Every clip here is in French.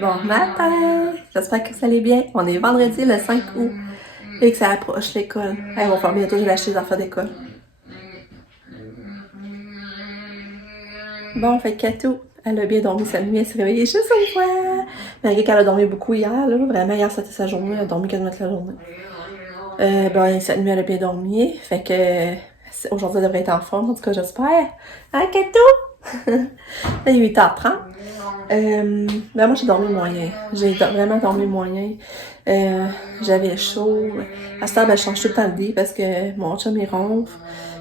Bon matin! J'espère que vous allez bien. On est vendredi le 5 août et que ça approche l'école. Hey, mon frère, bientôt, je vais acheter des affaires d'école. Bon, fait que Katou, elle a bien dormi cette nuit, elle s'est réveillée juste une fois. Malgré qu'elle a dormi beaucoup hier, là. Vraiment, hier, c'était sa journée, elle a dormi quasiment toute la journée. Bon, cette nuit, elle a bien dormi. Fait que aujourd'hui, elle devrait être en forme, en tout cas, j'espère. Hein, Katou? Là, il est 8h30. Ben moi, j'ai dormi moyen. Vraiment dormi moyen. J'avais chaud. À cette heure, ben, je change tout le temps le lit parce que mon chum, il ronfle.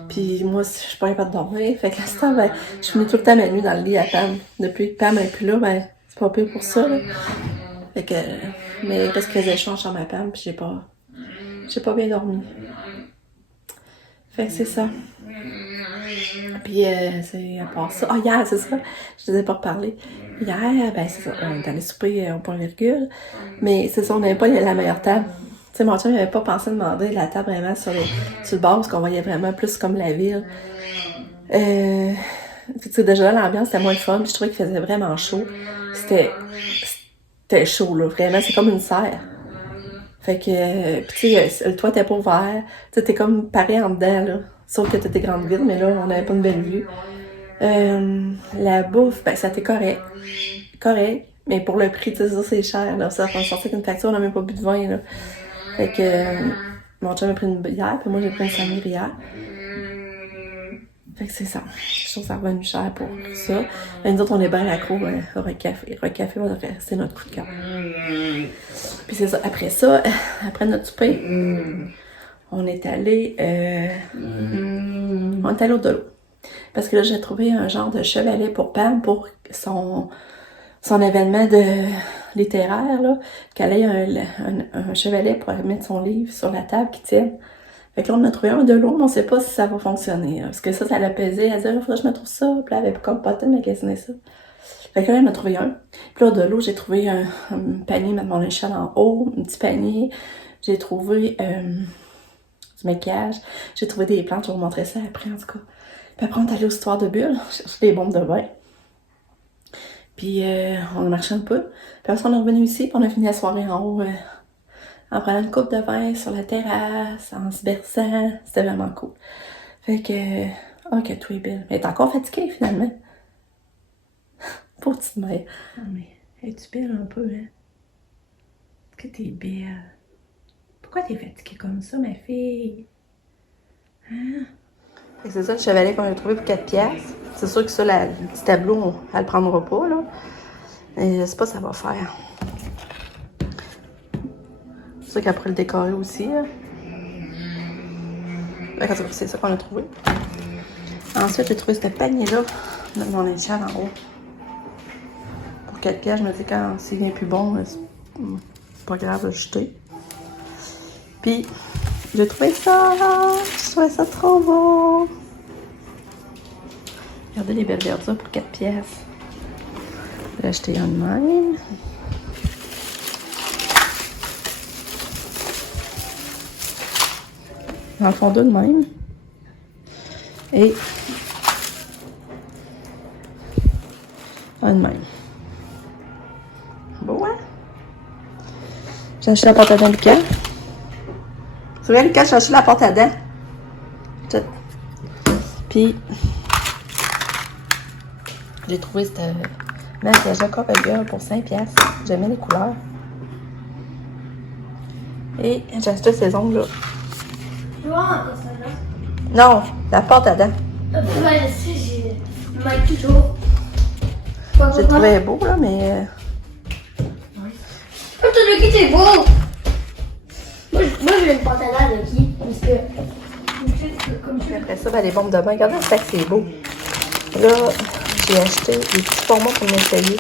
Puis moi, je suis pas capable de dormir. Fait qu'à cette heure, ben, je finis tout le temps ma nuit dans le lit à Pam. Depuis que Pam est plus là, ben, c'est pas pire pour ça, là. Fait que, mais il reste que des échanges sur ma Pam, puis j'ai pas bien dormi. Fait que c'est ça. Puis c'est à part ça. Ah, hier, c'est ça. Je ne vous ai pas reparlé. Hier, ben c'est ça. On est allé souper au point virgule. Mais c'est ça, on n'avait pas la meilleure table. Tu sais, mon chum n'avait pas pensé demander la table vraiment sur le bord, parce qu'on voyait vraiment plus comme la ville. Tu sais, déjà l'ambiance était moins fun. Puis je trouvais qu'il faisait vraiment chaud. C'était chaud, là. Vraiment, c'est comme une serre. Fait que, puis tu sais, le toit était pas ouvert. Tu sais, t'es comme pareil en dedans, là. Sauf que t'as tes grandes villes, mais là, on n'avait pas une belle vue. La bouffe, ben, ça était correct. Correct. Mais pour le prix, tu sais, ça, c'est cher, là. Ça, on sortait avec une facture, on n'a même pas bu de vin, là. Fait que, mon chum a pris une bière, puis moi, j'ai pris une sangria. Fait que c'est ça. Je trouve que ça a revenu cher pour ça. Mais nous autres, on est bien accro, Recafé. Recafé va rester notre coup de cœur. Puis c'est ça. Après notre souper, on est allé au Dolo. Parce que là, j'ai trouvé un genre de chevalet pour Pam pour son événement littéraire, là. Qu'elle ait un chevalet pour mettre son livre sur la table qui tienne. Fait que là, on a trouvé un Dolo, mais on sait pas si ça va fonctionner. Parce que ça l'a pesé. Elle disait, il faudrait que je me trouve ça. Puis là, elle avait comme pas de magasiner ça. Fait que là, elle m'a trouvé un. Puis là, de l'eau, j'ai trouvé un panier, mettre mon échelle en haut, un petit panier. J'ai trouvé du maquillage. J'ai trouvé des plantes, je vais vous montrer ça après, en tout cas. Puis après, on est allé au Histoire de Bulle, chercher des bombes de bain. Puis on a marché un peu. Puis après, on est revenu ici, puis on a fini la soirée en haut, en prenant une coupe de vin sur la terrasse, en se berçant. C'était vraiment cool. Fait que, ok, tout est belle. Mais elle est encore fatiguée, finalement. Pauvre petite mère. Non, mais es-tu belle un peu, hein? Est-ce que t'es belle? Pourquoi t'es fatiguée comme ça, ma fille? Hein? C'est ça le chevalet qu'on a trouvé pour 4 piastres. C'est sûr que ça, le petit tableau, elle le prendra pas, là. Et je sais pas, ça va faire. C'est sûr qu'elle pourrait le décorer aussi, là. C'est ça qu'on a trouvé. Ensuite, j'ai trouvé ce panier-là dans mon échelle en haut. Pour 4 piastres, je me dis quand c'est bien plus bon, c'est pas grave de jeter. Puis, j'ai trouvé ça. Je trouvais ça trop beau. Regardez les belles verdures pour 4 piastres. J'ai acheté un de même. Dans le fond, deux de même. Et un de même. Beau, hein? J'ai acheté la porte à dents, Lucas. C'est vrai, Lucas, j'ai acheté la porte à dents. Puis, j'ai trouvé cette maquillage à Copagueule pour 5 piastres. J'aimais les couleurs. Et j'ai acheté ces ongles-là. Tu vois encore ça là? Non, la porte à dents. Ouais, je sais, j'ai toujours. J'ai trouvé beau, là, mais... Oh, ton Lucky, c'est beau! Moi, je vais le porter à la Lucky, parce que... Comme Puis après ça, ben, les bombes de bain. Regardez, ça que c'est beau. Là, j'ai acheté des petits formats pour m'essayer.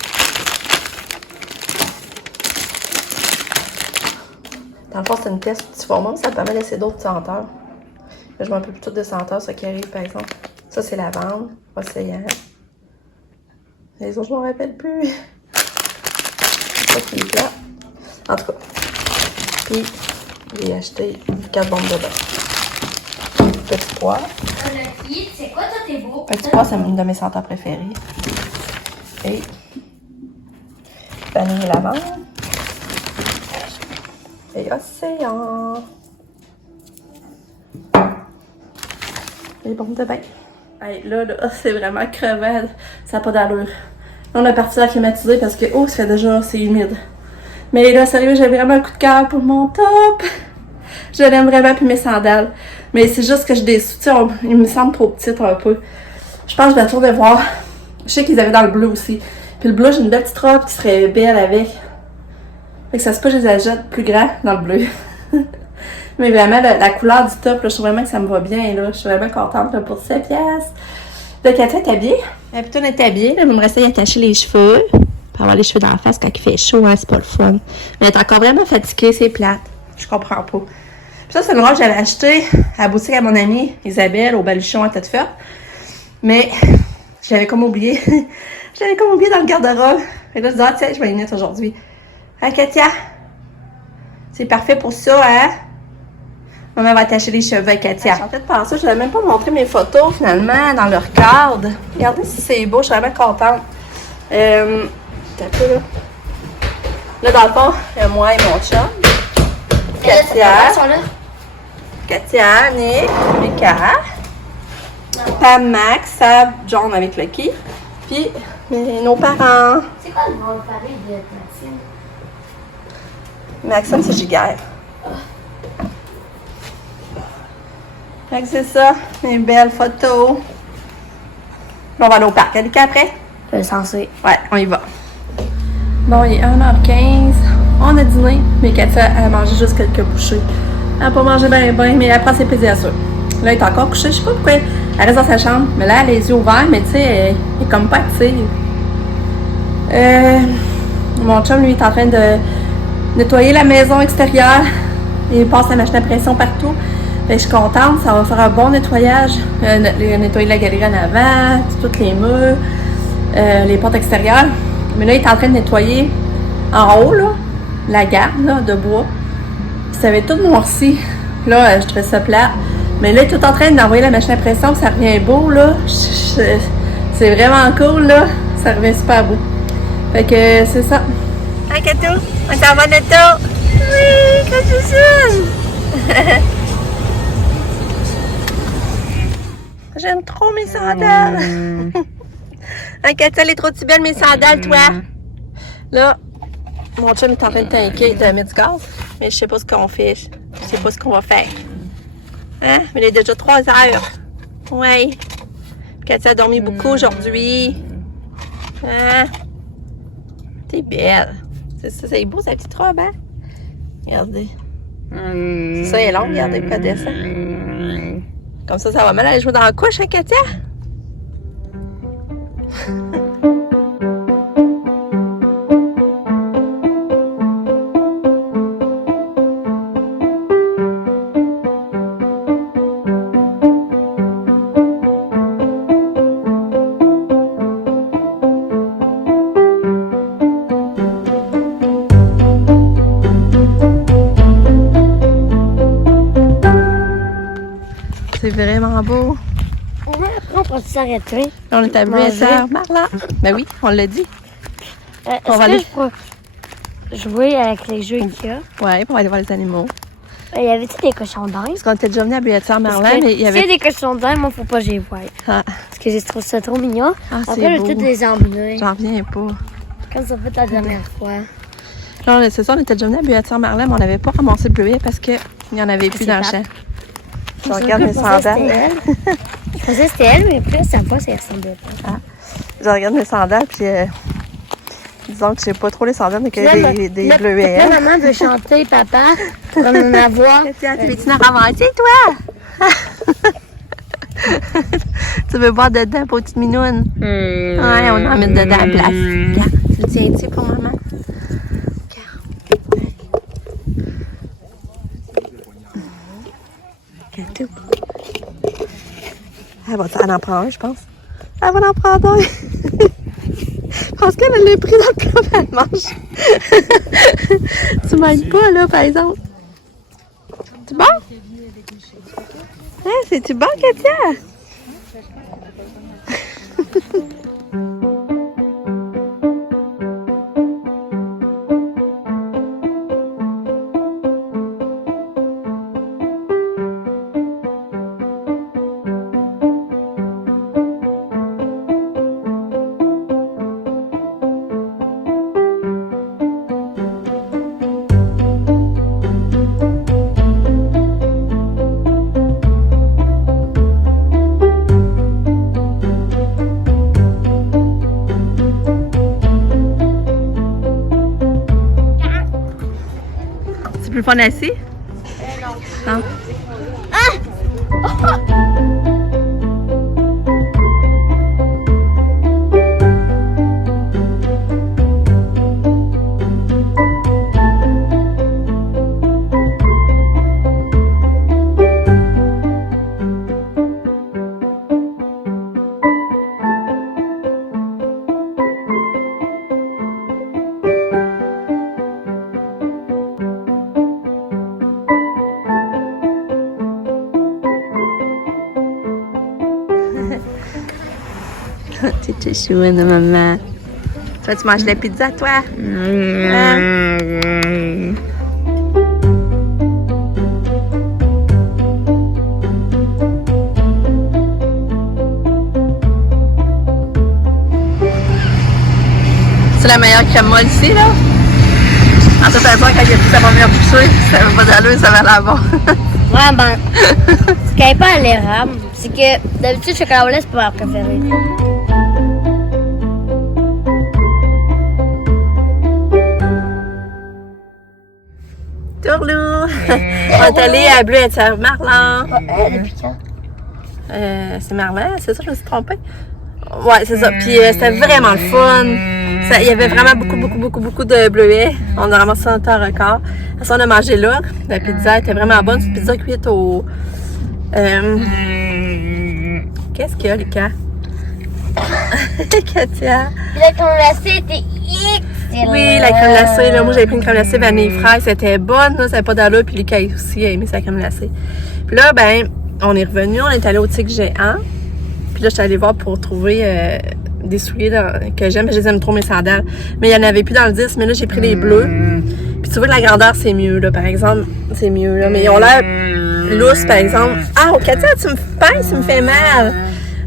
Dans le fond, c'est une pièce petit format, ça permet de laisser d'autres senteurs. Là, je m'en peux plus toutes des senteurs, ça qui arrive, par exemple. Ça, c'est lavande, océan. Les autres, je m'en rappelle plus. Ça, qui est plat. En tout cas. Puis, j'ai acheté 4 bombes de bain. Petit pois. Lucky, c'est quoi, toi, t'es beau? Petit pois, c'est une de mes senteurs préférées. Et vanille et lavande. Et océan. Les bombes de bain. Hey, là, c'est vraiment crevant. Ça n'a pas d'allure. Là, on a parti la climatiser parce que, oh, ça fait déjà, c'est humide. Mais là, sérieux, j'ai vraiment un coup de cœur pour mon top. Je l'aime vraiment, puis mes sandales. Mais c'est juste que j'ai des soutiens, ils me semblent trop petites un peu. Je pense que je vais attendre de voir. Je sais qu'ils avaient dans le bleu aussi. Puis le bleu, j'ai une belle petite robe qui serait belle avec. Fait que ça se peut que je les achète plus grands dans le bleu. Mais vraiment, la couleur du top, là, je trouve vraiment que ça me va bien. Là. Je suis vraiment contente là, pour 7 piastres. Donc, Katia est habillée. Elle peut être habillée. Là, il me restait à attacher les cheveux. Pour avoir les cheveux dans la face quand il fait chaud, hein, c'est pas le fun. Mais elle est encore vraiment fatiguée, c'est plate. Je comprends pas. Puis ça, c'est une robe que j'avais achetée à la boutique à mon amie Isabelle, au Baluchon à Tête-Faite. Mais j'avais comme oublié. J'avais comme oublié dans le garde-robe. Et là, je disais, ah, tiens, je vais les mettre aujourd'hui. Hein, Katia? C'est parfait pour ça, hein? Maman va attacher les cheveux avec Katia. Je suis en train de penser, je n'avais même pas montré mes photos, finalement, dans leur cadre. Regardez si c'est beau, je suis vraiment contente. T'as un peu, là. Là, dans le fond, il y a moi et mon chum. Katia. Katia, Nick, Mika. Pam, Max, Sab, John avec Lucky. Puis, nos parents. C'est quoi le nom de famille de Maxime? Maxime, c'est Giguère. Fait que c'est ça, mes belles photos. Là, on va aller au parc. Allez, après? Censé. Ouais, on y va. Bon, il est 1h15. On a dîné, mais Katia a mangé juste quelques bouchées. Elle n'a pas mangé bien, mais elle prend ses plaisirs à ça. Là, elle est encore couchée. Je sais pas pourquoi. Elle reste dans sa chambre. Mais là, elle a les yeux ouverts, mais tu sais, elle est comme pas active. Mon chum, lui, est en train de nettoyer la maison extérieure. Il passe la machine à pression partout. Fait que je suis contente, ça va faire un bon nettoyage. Nettoyer la galerie en avant, tous les murs, les portes extérieures. Mais là, il est en train de nettoyer en haut, là, la garde là, de bois. Puis ça avait tout noirci. Là, je trouvais ça plat. Mais là, il est tout en train d'envoyer la machine à pression, ça revient beau, là. C'est vraiment cool, là. Ça revient super beau. Fait que c'est ça. Hein, Katou? On s'en va notre oui, quand c'est ça! J'aime trop mes sandales. Hein, Katia, elle est trop si belle, mes sandales, toi. Là, mon chum est en train de tanker, de mettre du gaz. Mais je sais pas ce qu'on fait. Je sais pas ce qu'on va faire. Hein? Mais il est déjà 3 heures. Ouais. Katia a dormi beaucoup aujourd'hui. Hein? T'es belle. C'est beau, sa petite robe, hein? Regardez. C'est ça, elle est longue, regardez, puis elle descend. Comme ça va mal aller jouer dans la couche, hein, Katia? C'est vraiment beau. Ouais, après, on peut s'arrêter. On est à Buessard, Marla. Ben oui, on l'a dit. On va aller. Je pourrais jouer avec les jeux qu'il y a? Ouais, on va aller voir les animaux. Il y avait-tu des cochons d'Inde? Parce qu'on était déjà venu à Buessard, Marla, mais il y avait... S'il y a des cochons d'Inde, moi, faut pas que j'y voie. Ah. Parce que je trouve ça trop mignon. Ah, c'est après, beau. le tout des emmenés. J'en reviens pas. Comme ça fait la dernière fois. Non, c'est ça, on était déjà venu à Buessard, Marla, mais on n'avait pas ramassé le bleuet parce qu'il n'y en avait plus dans le champ. Je regarde mes sandales. Je pensais que c'était elle, mais après, ça fois, ça ressemblait pas. Ah. Je regarde mes sandales, puis disons que je sais pas trop les sandales, mais qu'il y a des bleuets. Là, maman veut chanter, papa, pour en avoir. Tu veux-tu en ramasser, toi? Tu veux boire dedans, pour petite minoune? Ouais, on en met dedans à la place. Regarde, tu le tiens ici pour maman. Regarde. Tout. Elle va en prendre un, je pense. Elle va en prendre un. Je pense qu'elle l'a pris dans le plat, elle mange. Tu m'aides pas, là, par exemple. C'est bon? Hein, c'est-tu bon, Katia? plus le fun assis? Non. Non? T'es chouine, maman. Toi, tu manges la pizza, toi? Hein? C'est la meilleure crème molle ici, là? En toute façon, quand il y a plus ça va venir pousser, ça va pas d'allure, ça va l'air bon. Ouais, ben, c'est qu'elle n'est pas à l'érable. C'est que d'habitude, chocolat au lait, c'est pas ma préférée. Tourlou! On est allé à Bleu et Marlan. Depuis quand? C'est Marlan, c'est ça, je me suis trompée? Ouais, c'est ça. Puis c'était vraiment le fun. Il y avait vraiment beaucoup de bleuets. On a ramassé un temps record. On a mangé là. La pizza était vraiment bonne. C'est une pizza cuite au... Qu'est-ce qu'il y a, Lucas? Katia? La crème glacée était excellente. Oui, la crème glacée. Là, moi, j'avais pris une crème glacée vanille fraise. C'était bonne. Là, ça n'avait pas d'allure. Puis Lucas aussi a aimé sa crème glacée. Puis là, ben, on est revenu. On est allé au Tigre Géant. Puis là, je suis allée voir pour trouver des souliers que j'aime. Je les aime trop, mes sandales. Mais il n'y en avait plus dans le 10. Mais là, j'ai pris les bleus. Puis tu vois, la grandeur, c'est mieux, là. Par exemple, c'est mieux, là. Mais ils ont l'air lousses, par exemple. Ah, Katia, tu me pinces, tu me fais mal.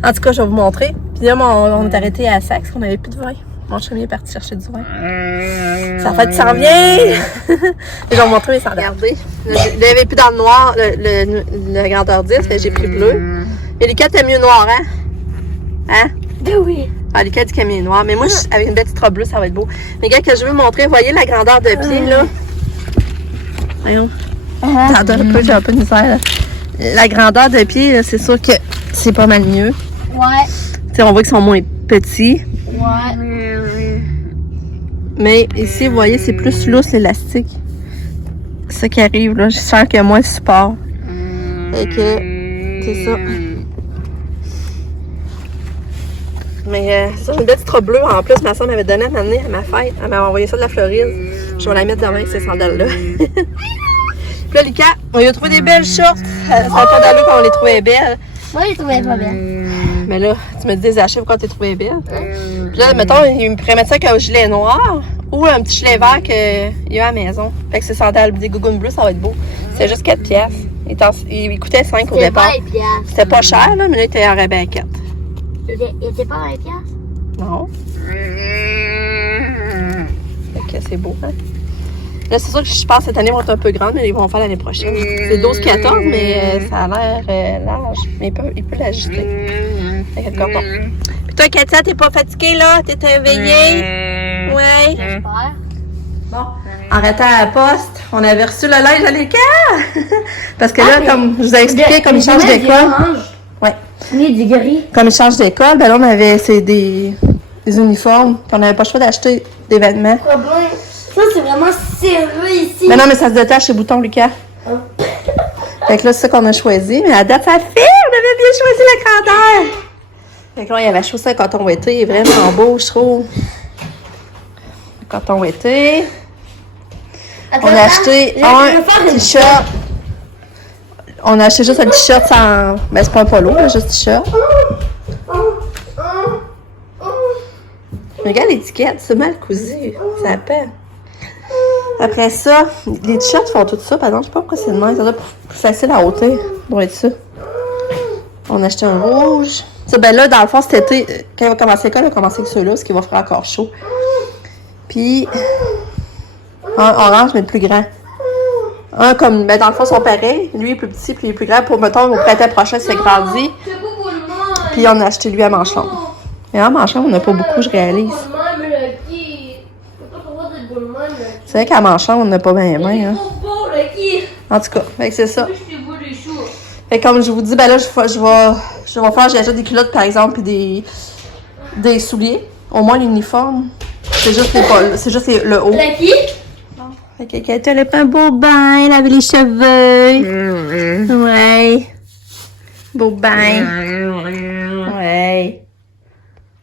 En tout cas, je vais vous montrer. Puis là, on est arrêté à Saxe, qu'on n'avait plus de vin. Mon chum est parti chercher du vin. Ça fait que ça revient! Je vais vous montrer mes sandales. Regardez. Il n'y avait plus dans le noir, le grandeur 10. J'ai pris bleu. Et Lucas, t'aimes mieux noir, hein? Hein? Ben oui. Ah, Lucas dit qu'elle est noir. Mais moi, avec une belle petite robe bleue, ça va être beau. Mais gars, que je veux vous montrer, voyez la grandeur de pied, là? Voyons. Attends un peu, j'ai un peu de misère, là. La grandeur de pied, c'est sûr que c'est pas mal mieux. Ouais. Tu sais, on voit qu'ils sont moins petits. Ouais. Mais ici, vous voyez, c'est plus lousse l'élastique. C'est ça qui arrive, là. J'espère qu'il y a moins de support. Et que c'est ça. Mais ça, j'ai une belle petite robe bleue. En plus, ma soeur m'avait donné à m'amener à ma fête. Elle m'avait envoyé ça de la Floride. Je vais la mettre demain avec ces sandales-là. Puis là, Lucas, on lui a trouvé des belles shorts. Ça n'a pas d'allure quand on les trouvait belles. Moi, je les trouvais pas bien. Mais là, tu me dis des achats pourquoi tu les trouvais belles. Puis là, mettons, il me pourrait mettre ça avec un gilet noir ou un petit gilet vert qu'il y a à la maison. Fait que ces sandales, des gougounes bleues, ça va être beau. C'est juste 4 piastres. Il coûtait 5 au départ. C'était pas cher, là, mais là, il était en rabais à 4. Il était pas 20 piastres? Non. Fait que c'est beau, hein? Là, c'est sûr que je pense que cette année, ils vont être un peu grandes, mais ils vont faire l'année prochaine. C'est 12-14, mais ça a l'air large. Mais il peut l'ajuster. Fait que d'accord. Puis toi, Katia, t'es pas fatiguée, là? T'es éveillée? Ouais. J'espère. Bon. En arrêtant à la poste, on avait reçu le linge à l'écart. Parce que là, comme je vous ai expliqué, comme ils changent d'école. Ouais. Du gris. Comme ils changent d'école, ben là, on avait des uniformes. Puis on n'avait pas le choix d'acheter des vêtements. Ça, c'est vraiment serré ici. Mais non, mais ça se détache les boutons, Lucas. Fait que là, c'est ça qu'on a choisi. Mais à date, ça fait! On avait bien choisi la grandeur! Fait que là, il y avait chaussé un coton ouetté. Il est vraiment beau, je trouve. Le coton ouetté. On a acheté un t-shirt. On a acheté juste un t-shirt sans... Ben, c'est pas un polo, là, juste un t-shirt. Regarde l'étiquette, c'est mal cousu. Ça a peine. Après ça, les t-shirts font tout ça. Pardon, je sais pas pourquoi c'est de même. Ça doit être plus facile à ôter. Ça doit être ça. On a acheté un rouge. Ça, ben là, dans le fond, cet été, quand il va commencer l'école, il va commencer avec ceux-là, parce qu'il va faire encore chaud. Puis, un orange, mais le plus grand. Un comme, ben dans le fond, ils sont pareils. Lui est plus petit, puis il est plus grand. Pour, mettons, au printemps prochain, c'est grandi. Puis on a acheté lui à manche longue. Mais en manche longue, on n'a pas beaucoup, je réalise. de gourmand, là. C'est vrai qu'à manchant, on n'a pas bien Il est hein. trop beau, là, qui? En tout cas, fait que c'est ça. Moi, je suis beau des choux. Fait que comme je vous dis, ben là, je vais faire, j'ai déjà des culottes, par exemple, puis des souliers. Au moins, l'uniforme. C'est juste le haut. La qui? Fait que Katia, elle a pris un beau bain, laver les cheveux. Ouais. Beau bain. Ouais.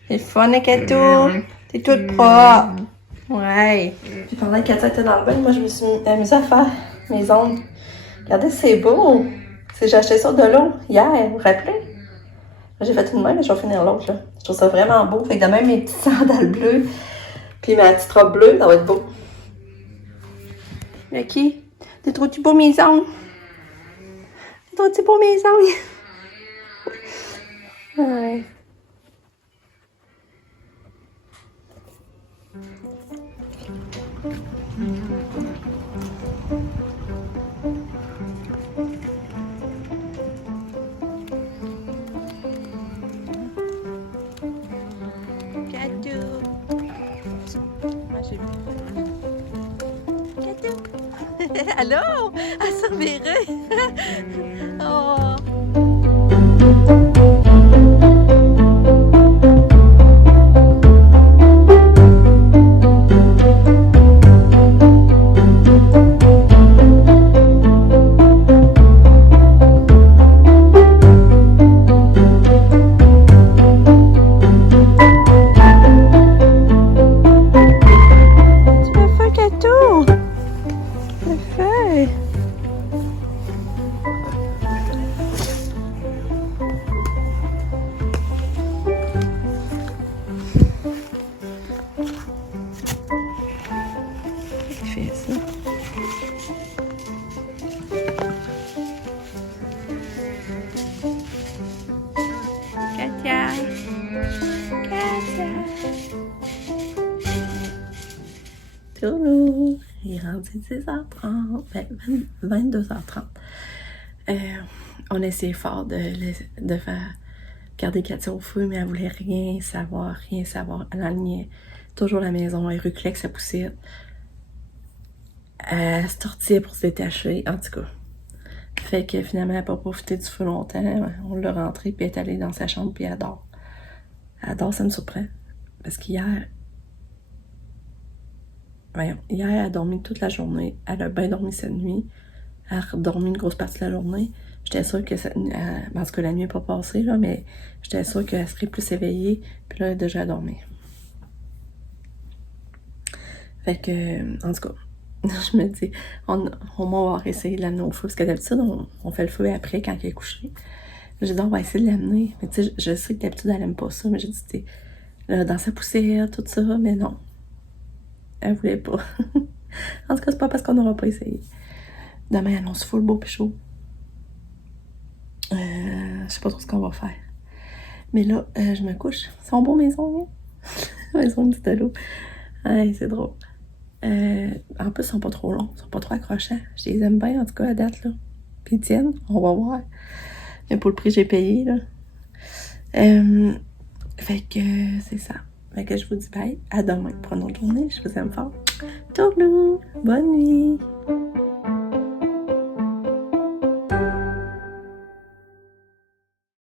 C'est le fun, hein, Kato? T'es toute propre. Ouais. Puis pendant que Katia était dans le bain, moi, je me suis amusée à faire mes ongles. Regardez, c'est beau. J'ai acheté ça de l'eau hier, vous vous rappelez? J'ai fait une main, mais je vais finir l'autre, là. Je trouve ça vraiment beau. Fait que demain, mes petites sandales bleues, puis ma petite robe bleue, ça va être beau. Lucky, t'es trop-tu beau mes ongles? T'es trop-tu beau mes ongles? Ouais. Allô? À Saint-Véreux? Oh! Tu l'as fait, Kato? Tu l'as fait? Il fait ça. Katia. Katia. Toulou. Il est rendu 10h30. Ben, 22h30. On a essayé fort de faire garder Katia au feu, mais elle voulait rien savoir, rien savoir. Elle alignait toujours la maison, elle reculait avec sa poussette. Elle se tortillait pour se détacher, en tout cas. Fait que finalement, elle n'a pas profité du feu longtemps. On l'a rentrée, puis elle est allée dans sa chambre, puis elle dort. Elle dort, ça me surprend. Parce qu'hier, hier, elle a dormi toute la journée. Elle a bien dormi cette nuit. Elle a dormi une grosse partie de la journée. J'étais sûre que parce que la nuit n'est pas passée, là, mais j'étais sûre qu'elle serait plus éveillée. Puis là, elle a déjà dormi. Fait que, en tout cas, je me dis, au moins, on va essayer de l'amener au feu. Parce que d'habitude, on fait le feu après, quand elle est couchée. J'ai dit, on va essayer de l'amener. Mais tu sais, je sais que d'habitude, elle aime pas ça. Mais j'ai dit, tu sais, dans sa poussière, tout ça. Mais non. Elle voulait pas. En tout cas, c'est pas parce qu'on n'aura pas essayé. Demain, elle annonce full beau pis chaud. Je sais pas trop ce qu'on va faire. Mais là, je me couche. Ils sont beaux mes ongles. Ils sont petits de l'eau. Ouais, c'est drôle. En plus, ils sont pas trop longs. Ils sont pas trop accrochants. Je les aime bien, en tout cas, à date, là. Puis ils tiennent. On va voir. Mais pour le prix que j'ai payé, là. Fait que c'est ça. Fait que je vous dis bye. À demain pour une autre journée. Je vous aime fort. Tourlou. Bonne nuit.